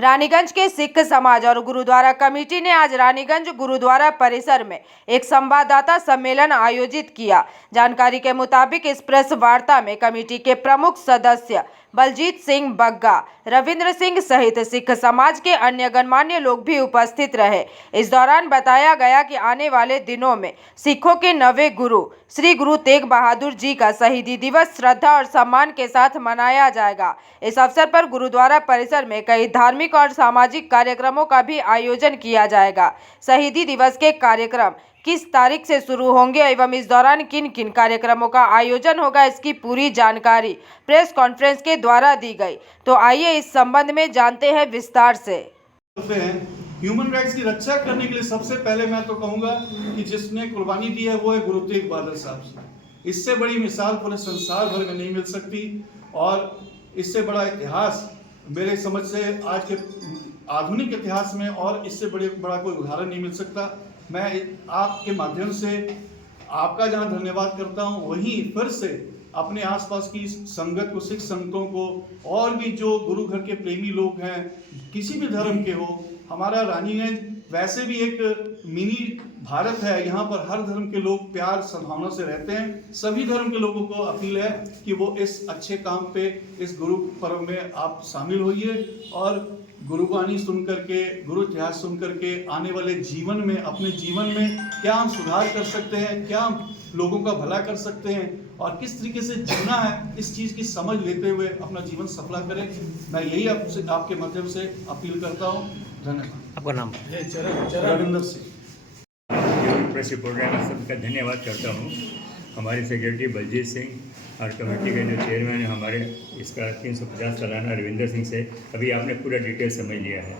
रानीगंज के सिख समाज और गुरुद्वारा कमेटी ने आज रानीगंज गुरुद्वारा परिसर में एक संवाददाता सम्मेलन आयोजित किया। जानकारी के मुताबिक इस प्रेस वार्ता में कमेटी के प्रमुख सदस्य बलजीत सिंह बग्गा, रविंद्र सिंह सहित सिख समाज के अन्य गणमान्य लोग भी उपस्थित रहे। इस दौरान बताया गया कि आने वाले दिनों में सिखों के नवे गुरु श्री गुरु तेग बहादुर जी का शहीदी दिवस श्रद्धा और सम्मान के साथ मनाया जाएगा। इस अवसर पर गुरुद्वारा परिसर में कई धार्मिक और सामाजिक कार्यक्रमों का भी आयोजन किया जाएगा। शहीदी दिवस के कार्यक्रम किस तारीख से शुरू होंगे एवं इस दौरान किन किन कार्यक्रमों का आयोजन होगा, इसकी पूरी जानकारी प्रेस कॉन्फ्रेंस के द्वारा दी गई। तो आइए इस संबंध में जानते हैं विस्तार से। ह्यूमन राइट्स की रक्षा करने के लिए सबसे पहले मैं तो कहूंगा कि जिसने कुर्बानी दी है वो है गुरु तेग बहादुर साहब। इससे बड़ी मिसाल पूरे संसार भर में नहीं मिल सकती और इससे बड़ा इतिहास मेरे समझ से आज के आधुनिक इतिहास में और इससे बड़ा कोई उदाहरण नहीं मिल सकता। मैं आपके माध्यम से आपका जहां धन्यवाद करता हूं, वहीं फिर से अपने आसपास की संगत को, सिख संगतों को और भी जो गुरु घर के प्रेमी लोग हैं, किसी भी धर्म के हो, हमारा रानीगंज वैसे भी एक मिनी भारत है। यहाँ पर हर धर्म के लोग प्यार सद्भावना से रहते हैं। सभी धर्म के लोगों को अपील है कि वो इस अच्छे काम पे, इस गुरु पर्व में आप शामिल होइए और गुरुवाणी सुन करके, गुरु इतिहास सुन करके आने वाले जीवन में, अपने जीवन में क्या हम सुधार कर सकते हैं, क्या हम लोगों का भला कर सकते हैं और किस तरीके से जीना है, इस चीज़ की समझ लेते हुए अपना जीवन सफल करें। मैं यही आपसे, आपके माध्यम से अपील करता हूँ। धन्यवाद। आपका नाम? रविंद्र सिंह। प्रेस रिपोर्टर मैं सबका धन्यवाद करता हूँ। हमारे सेक्रेटरी बलजीत सिंह और कमेटी के जो चेयरमैन है हमारे इसका 350 सालाना रविंद्र सिंह से अभी आपने पूरा डिटेल समझ लिया है।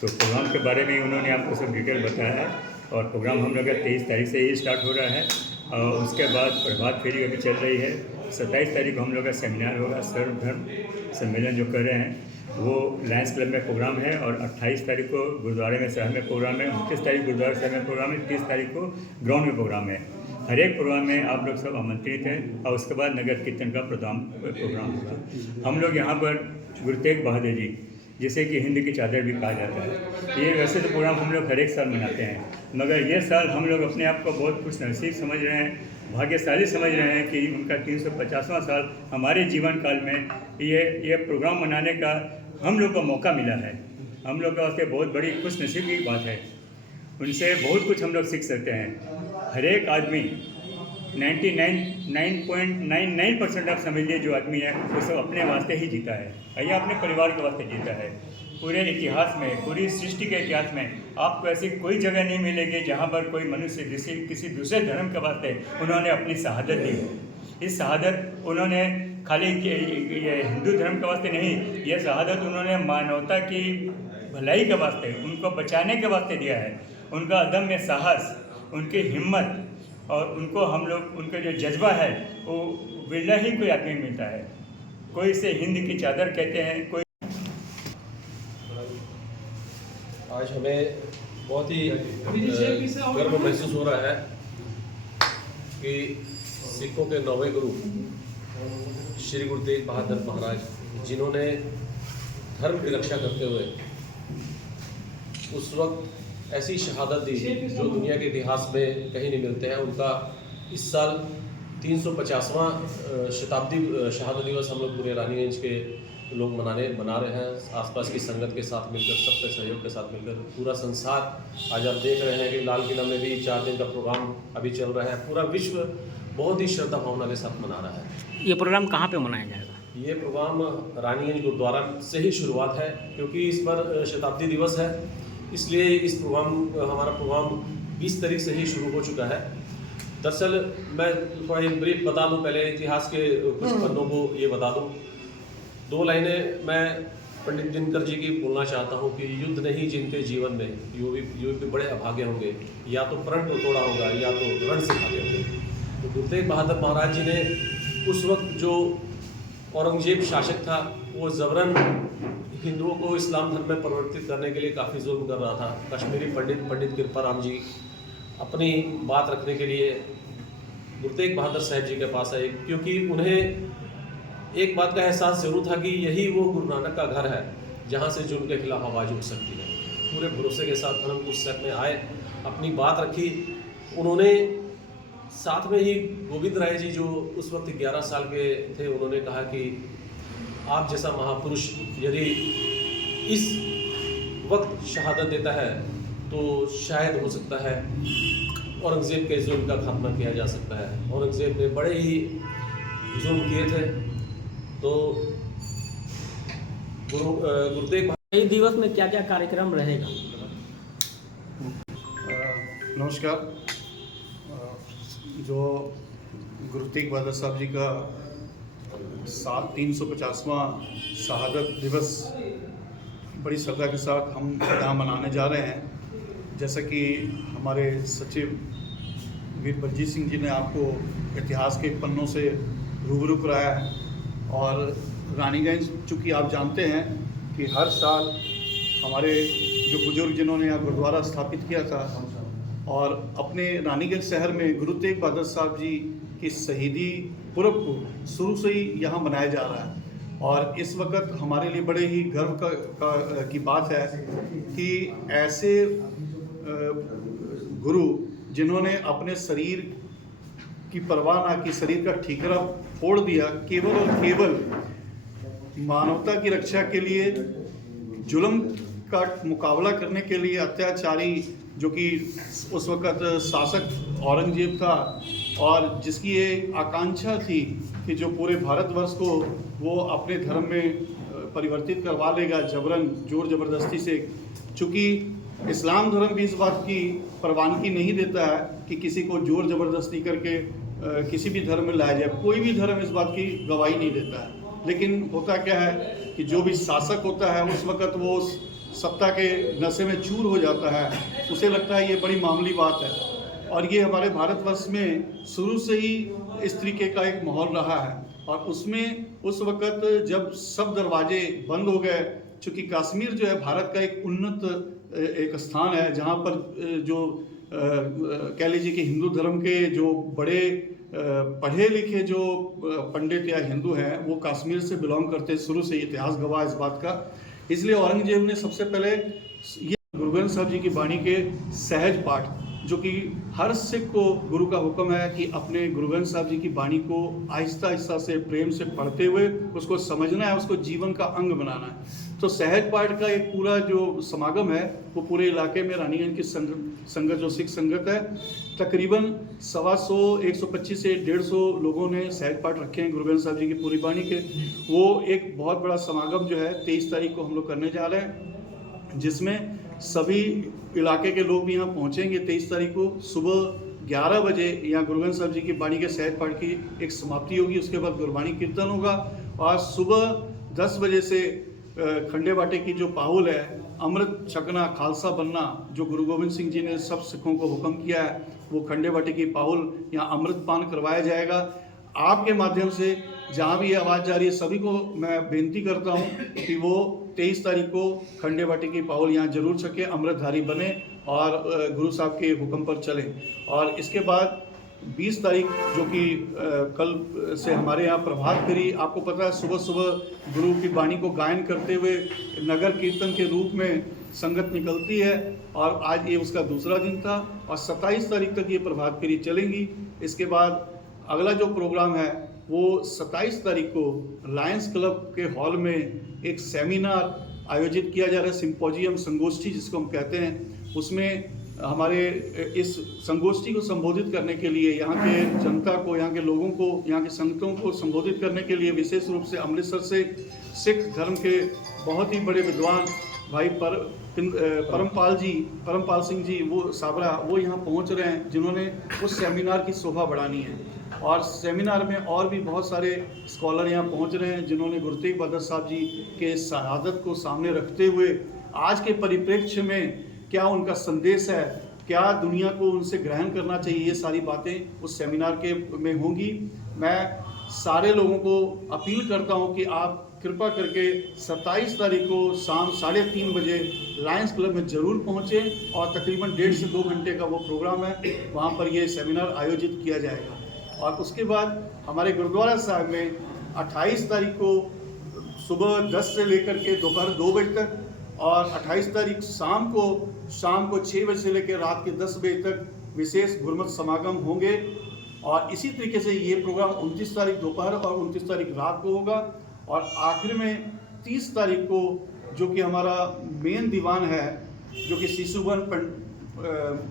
तो प्रोग्राम के बारे में उन्होंने आपको सब डिटेल बताया है और प्रोग्राम हम लोग का 23 तारीख से ही स्टार्ट हो रहा है और उसके बाद प्रभात फेरी अभी चल रही है। 27 तारीख को हम लोग का सेमिनार होगा, सर्वधर्म सम्मेलन जो कर रहे हैं वो लायंस क्लब में प्रोग्राम है और 28 तारीख को गुरुद्वारे में शहर में प्रोग्राम है, 29 तारीख गुरुद्वारा शहर में प्रोग्राम है, 30 तारीख को ग्राउंड में प्रोग्राम है। हर एक प्रोग्राम में आप लोग सब आमंत्रित हैं और उसके बाद नगर कीर्तन का प्रोग्राम होगा। हम लोग यहाँ पर गुरु तेग बहादुर जी, जिसे कि हिंद की चादर भी कहा जाता है, ये वैसे तो प्रोग्राम हम लोग हर एक साल मनाते हैं, मगर ये साल हम लोग अपने आप को बहुत खुश नसीब समझ रहे हैं, भाग्यशाली समझ रहे हैं कि उनका 350वां साल हमारे जीवन काल में ये प्रोग्राम मनाने का हम लोग को मौका मिला है। हम लोग का वास्ते बहुत बड़ी खुश नसीब की बात है। उनसे बहुत कुछ हम लोग सीख सकते हैं। हर एक आदमी 99.99% आप समझिए जो आदमी है वो सब अपने वास्ते ही जीता है या अपने परिवार के वास्ते जीता है। पूरे इतिहास में, पूरी सृष्टि के इतिहास में आपको ऐसी कोई जगह नहीं मिलेगी जहाँ पर कोई मनुष्य किसी दूसरे धर्म के वास्ते उन्होंने अपनी शहादत दी हो। इस शहादत उन्होंने खाली ये हिंदू धर्म के वास्ते नहीं, ये शहादत उन्होंने मानवता की भलाई के वास्ते, उनको बचाने के वास्ते दिया है। उनका अदम्य साहस, उनकी हिम्मत और उनको हम लोग, उनका जो जज्बा है वो बिरला ही कोई आदमी मिलता है। कोई इसे हिंद की चादर कहते हैं, कोई। आज हमें बहुत ही गर्व महसूस हो रहा है कि सिखों के नौवें गुरु श्री गुरु तेग बहादुर महाराज, जिन्होंने धर्म की रक्षा करते हुए उस वक्त ऐसी शहादत दी जो दुनिया के इतिहास में कहीं नहीं मिलते हैं, उनका इस साल 350वां शताब्दी शहादत दिवस हम लोग पूरे रानीगंज के लोग मना रहे हैं। आसपास की संगत के साथ मिलकर, सबके सहयोग के साथ मिलकर, पूरा संसार, आज आप देख रहे हैं कि लाल किला में भी 4 दिन का प्रोग्राम अभी चल रहा है। पूरा विश्व बहुत ही श्रद्धा भावना के साथ मना रहा है। ये प्रोग्राम कहाँ पे मनाया जाएगा? ये प्रोग्राम रानीगंज गुरुद्वारा से ही शुरुआत है, क्योंकि इस पर शताब्दी दिवस है, इसलिए इस हमारा प्रोग्राम 20 तारीख से ही शुरू हो चुका है। दरअसल मैं थोड़ा ब्रीफ बता दूं, पहले इतिहास के कुछ पन्नों को ये बता दूं। 2 लाइनें मैं पंडित दिनकर जी की बोलना चाहता हूँ कि युद्ध नहीं जिनके जीवन में, युग भी बड़े अभागे होंगे, या तो प्रण को तोड़ा होगा या तो रण सिखाते होंगे। तो गुरु तेग बहादुर महाराज जी ने उस वक्त जो औरंगजेब शासक था, वो ज़बरन हिंदुओं को इस्लाम धर्म में परिवर्तित करने के लिए काफ़ी जुल्म कर रहा था। कश्मीरी पंडित कृपाराम जी अपनी बात रखने के लिए गुरु तेग बहादुर साहब जी के पास आए, क्योंकि उन्हें एक बात का एहसास जरूर था कि यही वो गुरु नानक का घर है जहाँ से जुल्म के खिलाफ आवाज़ उठ सकती है। पूरे भरोसे के साथ हम उस स्टेप में आए, अपनी बात रखी। उन्होंने साथ में ही गोविंद राय जी जो उस वक्त 11 साल के थे, उन्होंने कहा कि आप जैसा महापुरुष यदि इस वक्त शहादत देता है तो शायद हो सकता है औरंगज़ेब के जुल्म का खात्मा किया जा सकता है। औरंगज़ेब ने बड़े ही जुल्म किए थे। तो गुरु तेग इस दिवस में क्या क्या कार्यक्रम रहेगा? नमस्कार। जो गुरु तेग बहादुर साहब जी का 350वां शहादत दिवस बड़ी श्रद्धा के साथ हम यहाँ मनाने जा रहे हैं। जैसा कि हमारे सचिव वीर बलजीत सिंह जी ने आपको इतिहास के पन्नों से रूबरू कराया है, और रानीगंज चूँकि आप जानते हैं कि हर साल हमारे जो बुजुर्ग जिन्होंने यहाँ गुरुद्वारा स्थापित किया था, और अपने रानीगंज शहर में गुरु तेग बहादुर साहब जी की शहीदी पुरब को शुरू से ही यहाँ मनाया जा रहा है। और इस वक्त हमारे लिए बड़े ही गर्व की बात है कि ऐसे गुरु जिन्होंने अपने शरीर की परवाह ना की, शरीर का ठीकरा फोड़ दिया, केवल और केवल मानवता की रक्षा के लिए, जुल्म का मुकाबला करने के लिए, अत्याचारी जो कि उस वक़्त शासक औरंगजेब था, और जिसकी ये आकांक्षा थी कि जो पूरे भारतवर्ष को वो अपने धर्म में परिवर्तित करवा लेगा जबरन, जोर ज़बरदस्ती से। चूँकि इस्लाम धर्म भी इस बात की परवानगी नहीं देता है कि किसी को जोर ज़बरदस्ती करके किसी भी धर्म में लाया जाए। कोई भी धर्म इस बात की गवाही नहीं देता है। लेकिन होता क्या है कि जो भी शासक होता है उस वक़्त वो सत्ता के नशे में चूर हो जाता है, उसे लगता है ये बड़ी मामूली बात है। और ये हमारे भारतवर्ष में शुरू से ही इस तरीके का एक माहौल रहा है। और उसमें उस वक़्त जब सब दरवाजे बंद हो गए, चूँकि कश्मीर जो है भारत का एक उन्नत एक स्थान है, जहाँ पर जो कह लीजिए कि हिंदू धर्म के जो बड़े पढ़े लिखे जो पंडित या हिंदू हैं वो कश्मीर से बिलोंग करते, शुरू से इतिहास गवाह इस बात का। इसलिए औरंगजेब ने सबसे पहले ये गुरु ग्रंथ साहब जी की वाणी के सहज पाठ, जो कि हर सिख को गुरु का हुक्म है कि अपने गुरु ग्रंथ साहब जी की वाणी को आहिस्ता आहिस्ता से प्रेम से पढ़ते हुए उसको समझना है, उसको जीवन का अंग बनाना है। तो सहज पाठ का एक पूरा जो समागम है वो पूरे इलाके में रानीगंज की संगत जो सिख संगत है, तकरीबन 125 125 से 150 लोगों ने सहज पाठ रखे हैं गुरु ग्रंथ साहब जी की पूरी वाणी के। वो एक बहुत बड़ा समागम जो है 23 तारीख को हम लोग करने जा रहे हैं, जिसमें सभी इलाके के लोग भी यहाँ पहुँचेंगे। 23 तारीख को सुबह 11 बजे यहाँ गुरु ग्रंथ साहब जी की वाणी के सहज पाठ की एक समाप्ति होगी। उसके बाद गुरबाणी कीर्तन होगा, और सुबह 10 बजे से खंडे बाटे की जो पाहुल है, अमृत छकना खालसा बनना, जो गुरु गोविंद सिंह जी ने सब सिखों को हुक्म किया है, वो खंडे बाटे की पाहुल यहाँ अमृत पान करवाया जाएगा। आपके माध्यम से जहाँ भी ये आवाज़ जा रही है, सभी को मैं बेनती करता हूँ कि वो 23 तारीख को खंडे बाटे की पाहुल यहाँ जरूर छके, अमृतधारी बने और गुरु साहब के हुक्म पर चलें। और इसके बाद 20 तारीख जो कि कल से हमारे यहाँ प्रभात फेरी, आपको पता है सुबह सुबह गुरु की वाणी को गायन करते हुए नगर कीर्तन के रूप में संगत निकलती है, और आज ये उसका दूसरा दिन था। और 27 तारीख तक ये प्रभात फेरी चलेंगी। इसके बाद अगला जो प्रोग्राम है वो 27 तारीख को लायंस क्लब के हॉल में एक सेमिनार आयोजित किया जा रहा है, सिंपोजियम, संगोष्ठी जिसको हम कहते हैं। उसमें हमारे इस संगोष्ठी को संबोधित करने के लिए, यहाँ के जनता को, यहाँ के लोगों को, यहाँ के संगतों को संबोधित करने के लिए विशेष रूप से अमृतसर से सिख धर्म के बहुत ही बड़े विद्वान भाई परमपाल सिंह जी वो साबरा, वो यहाँ पहुँच रहे हैं, जिन्होंने उस सेमिनार की शोभा बढ़ानी है। और सेमिनार में और भी बहुत सारे स्कॉलर यहाँ पहुँच रहे हैं, जिन्होंने गुरु तेग बहादुर साहब जी के शहादत को सामने रखते हुए आज के परिप्रेक्ष्य में क्या उनका संदेश है, क्या दुनिया को उनसे ग्रहण करना चाहिए, ये सारी बातें उस सेमिनार के में होंगी। मैं सारे लोगों को अपील करता हूं कि आप कृपा करके 27 तारीख को शाम 3:30 बजे लायंस क्लब में ज़रूर पहुंचें, और तकरीबन 1.5 से 2 घंटे का वो प्रोग्राम है, वहां पर ये सेमिनार आयोजित किया जाएगा। और उसके बाद हमारे गुरुद्वारा साहब में 28 तारीख को सुबह 10 से लेकर के दोपहर 2 बजे तक और 28 तारीख शाम को 6 बजे से लेकर रात के 10 बजे तक विशेष गुरमत समागम होंगे। और इसी तरीके से ये प्रोग्राम 29 तारीख दोपहर और 29 तारीख रात को होगा। और आखिर में 30 तारीख को जो कि हमारा मेन दीवान है, जो कि शिशुवन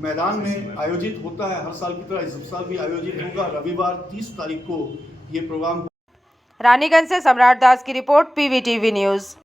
मैदान में आयोजित होता है, हर साल की तरह इस साल भी आयोजित होगा। रविवार 30 तारीख को ये प्रोग्राम। रानीगंज से सम्राट दास की रिपोर्ट, PVTV न्यूज़।